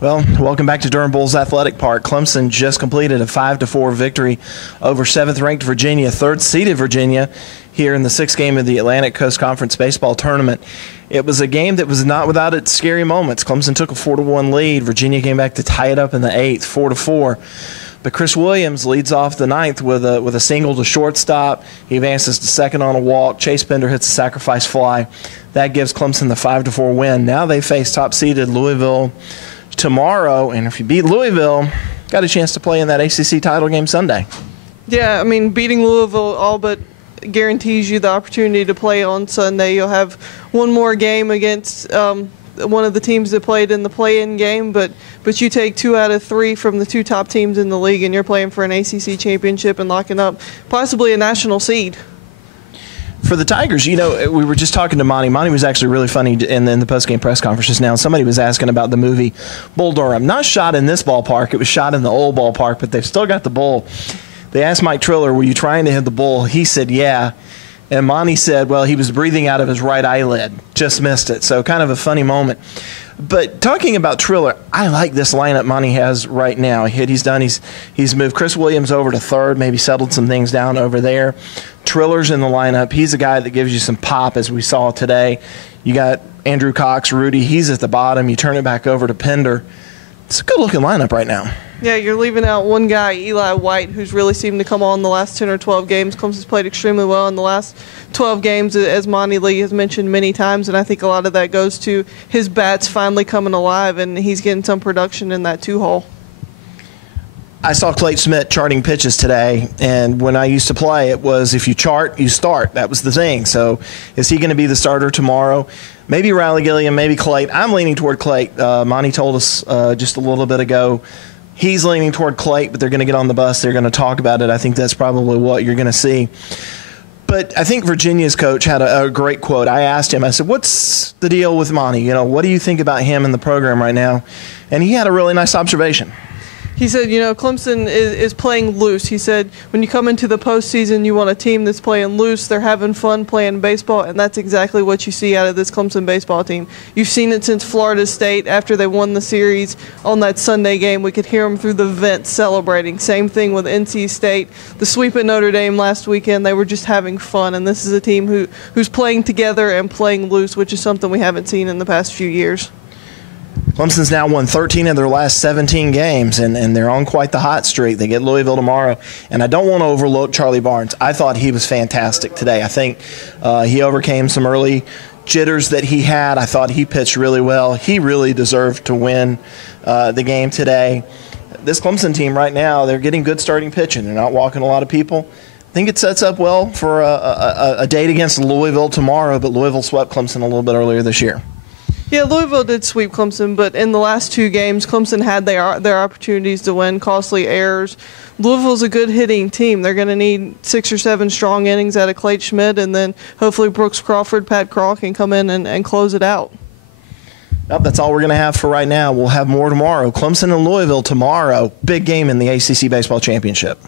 Well, welcome back to Durham Bulls Athletic Park. Clemson just completed a 5-4 victory over 7th-ranked Virginia, 3rd-seeded Virginia, here in the 6th game of the Atlantic Coast Conference Baseball Tournament. It was a game that was not without its scary moments. Clemson took a 4-1 lead. Virginia came back to tie it up in the 8th, 4-4. But Chris Williams leads off the 9th with a single to shortstop. He advances to second on a walk. Chase Bender hits a sacrifice fly. That gives Clemson the 5-4 win. Now they face top-seeded Louisville tomorrow, and if you beat Louisville, got a chance to play in that ACC title game Sunday. Yeah, I mean, beating Louisville all but guarantees you the opportunity to play on Sunday. You'll have one more game against one of the teams that played in the play-in game, but you take 2 out of 3 from the 2 top teams in the league, and you're playing for an ACC championship and locking up possibly a national seed. For the Tigers, we were just talking to Monty. Monty was actually really funny in the post-game press conferences now. Somebody was asking about the movie Bull Durham. Not shot in this ballpark. It was shot in the old ballpark, but they've still got the bull. They asked Mike Triller, were you trying to hit the bull? He said, yeah. And Monty said, well, he was breathing out of his right eyelid. Just missed it. So kind of a funny moment. But talking about Triller, I like this lineup Monty has right now. He's moved Chris Williams over to 3rd, maybe settled some things down over there. Triller's in the lineup. He's a guy that gives you some pop, as we saw today. You got Andrew Cox, Rudy. He's at the bottom. You turn it back over to Pender. It's a good-looking lineup right now. Yeah, you're leaving out one guy, Eli White, who's really seemed to come on the last 10 or 12 games. Clemson's played extremely well in the last 12 games, as Monty Lee has mentioned many times, and I think a lot of that goes to his bats finally coming alive, and he's getting some production in that 2-hole. I saw Clayton Smith charting pitches today, and when I used to play, it was if you chart, you start. That was the thing. So is he going to be the starter tomorrow? Maybe Riley Gilliam, maybe Clayton. I'm leaning toward Clayton. Monty told us just a little bit ago he's leaning toward Clayton, but they're going to get on the bus. They're going to talk about it. I think that's probably what you're going to see. But I think Virginia's coach had a great quote. I asked him, I said, what's the deal with Monty? What do you think about him in the program right now? And he had a really nice observation. He said, Clemson is playing loose. He said, when you come into the postseason, you want a team that's playing loose. They're having fun playing baseball, and that's exactly what you see out of this Clemson baseball team. You've seen it since Florida State. After they won the series on that Sunday game, we could hear them through the vents celebrating. Same thing with NC State. The sweep at Notre Dame last weekend, they were just having fun, and this is a team who's playing together and playing loose, which is something we haven't seen in the past few years. Clemson's now won 13 of their last 17 games, and they're on quite the hot streak. They get Louisville tomorrow. And I don't want to overlook Charlie Barnes. I thought he was fantastic today. I think he overcame some early jitters that he had. I thought he pitched really well. He really deserved to win the game today. This Clemson team right now, they're getting good starting pitching. They're not walking a lot of people. I think it sets up well for a date against Louisville tomorrow, but Louisville swept Clemson a little bit earlier this year. Yeah, Louisville did sweep Clemson, but in the last 2 games, Clemson had their opportunities to win, costly errors. Louisville's a good hitting team. They're going to need 6 or 7 strong innings out of Clayton Schmidt, and then hopefully Brooks Crawford, Pat Craw can come in and close it out. Nope, that's all we're going to have for right now. We'll have more tomorrow. Clemson and Louisville tomorrow. Big game in the ACC Baseball Championship.